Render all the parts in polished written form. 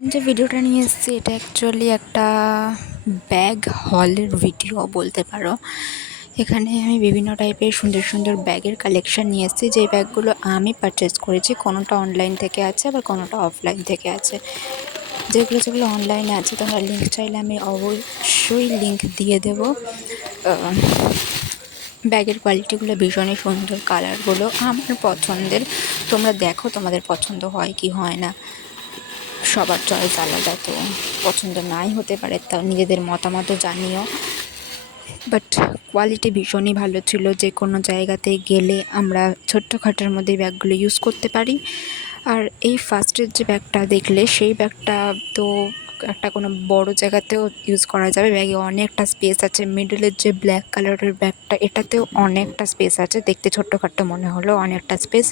যে ভিডিওটা নিয়ে এসেছি এটা অ্যাকচুয়ালি একটা ব্যাগ হলের ভিডিও বলতে পারো। এখানে আমি বিভিন্ন টাইপের সুন্দর সুন্দর ব্যাগের কালেকশন নিয়ে এসেছি, যেই ব্যাগগুলো আমি পারচেস করেছি। কোনোটা অনলাইন থেকে আছে, আবার কোনোটা অফলাইন থেকে আছে। যেগুলো অনলাইনে আছে তোমরা লিঙ্ক চাইলে আমি অবশ্যই লিঙ্ক দিয়ে দেবো। ব্যাগের কোয়ালিটিগুলো ভীষণই সুন্দর, কালারগুলো আমার পছন্দের। তোমরা দেখো তোমাদের পছন্দ হয় কি হয় না, সবার চয়েস আলাদা, তো পছন্দ নাই হতে পারে, তাও নিজেদের মতামতও জানিও। বাট কোয়ালিটি ভীষণই ভালো ছিল, যে কোনো জায়গাতে গেলে আমরা ছোট্টখাটোর মধ্যে ব্যাগগুলো ইউজ করতে পারি। আর এই ফার্স্টের যে ব্যাগটা দেখলে, সেই ব্যাগটা তো একটা কোনো বড় জায়গাতেও ইউজ করা যাবে। ব্যাগে অনেকটা স্পেস আছে। মিডলের যে ব্ল্যাক কালারের ব্যাগটা, এটাতেও অনেকটা স্পেস আছে। দেখতে ছোট্টখাটো মনে হলো, অনেকটা স্পেস।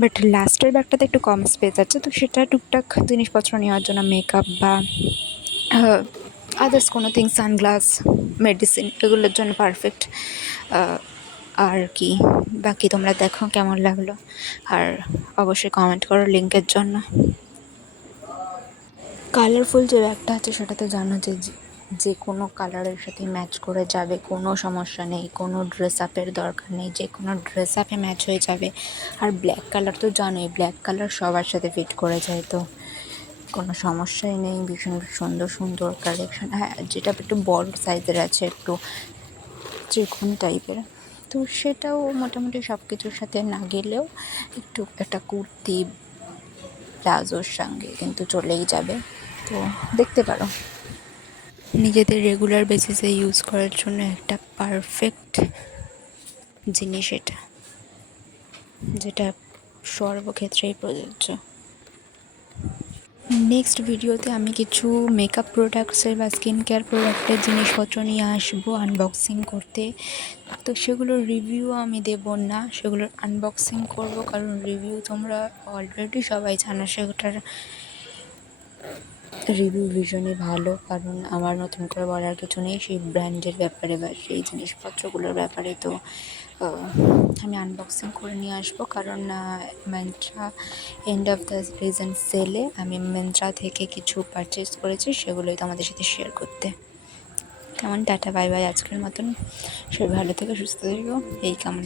বাট লাস্টের ব্যাগটাতে একটু কম স্পেস আছে, তো সেটা টুকটাক জিনিসপত্র নেওয়ার জন্য, মেকআপ বা আদার্স কোনো থিং, সানগ্লাস, মেডিসিন, এগুলোর জন্য পারফেক্ট। আর কি, বাকি তোমরা দেখো কেমন লাগলো, আর অবশ্যই কমেন্ট করো লিঙ্কের জন্য। কালারফুল যে ব্যাগটা আছে সেটা তো জানো যে কোনো কালারের সাথে ম্যাচ করে যাবে, কোনো সমস্যা নেই, কোনো ড্রেস আপের দরকার নেই, যে কোনো ড্রেস আপে ম্যাচ হয়ে যাবে। আর ব্ল্যাক কালার তো জানোই, ব্ল্যাক কালার সবার সাথে ফিট করে যায়, তো কোনো সমস্যাই নেই। ভীষণ সুন্দর সুন্দর কালেকশন। হ্যাঁ, যেটা একটু বড় সাইজের আছে, একটু চিকন টাইপের, তো সেটাও মোটামুটি সব কিছুর সাথে না গেলেও একটু একটা কুর্তি প্লাজোর সঙ্গে কিন্তু চলেই যাবে, তো দেখতে পারো। নিজেদের রেগুলার বেসিসে ইউজ করার জন্য একটা পারফেক্ট জিনিস এটা, যেটা সর্বক্ষেত্রেই প্রযোজ্য। নেক্সট ভিডিওতে আমি কিছু মেকআপ প্রোডাক্টসের বা স্কিন কেয়ার প্রোডাক্টের জিনিসপত্র নিয়ে আসবো আনবক্সিং করতে। তো সেগুলোর রিভিউ আমি দেব না, সেগুলোর আনবক্সিং করব, কারণ রিভিউ তোমরা অলরেডি সবাই জানো। সেটার রিভিউ ভীষণই ভালো, কারণ আমার নতুন করে বলার কিছু নেই সেই ব্র্যান্ডের ব্যাপারে বা সেই জিনিসপত্রগুলোর ব্যাপারে। তো আমি আনবক্সিং করে নিয়ে আসবো, কারণ Myntra end of the reason সেলে আমি মিন্ত্রা থেকে কিছু পারচেস করেছি, সেগুলোই তোমাদের সাথে শেয়ার করতে। কেমন, টাটা বাই বাই আজকের মতন। সবাই ভালো থেকো, সুস্থ থেকো, এই কামনা।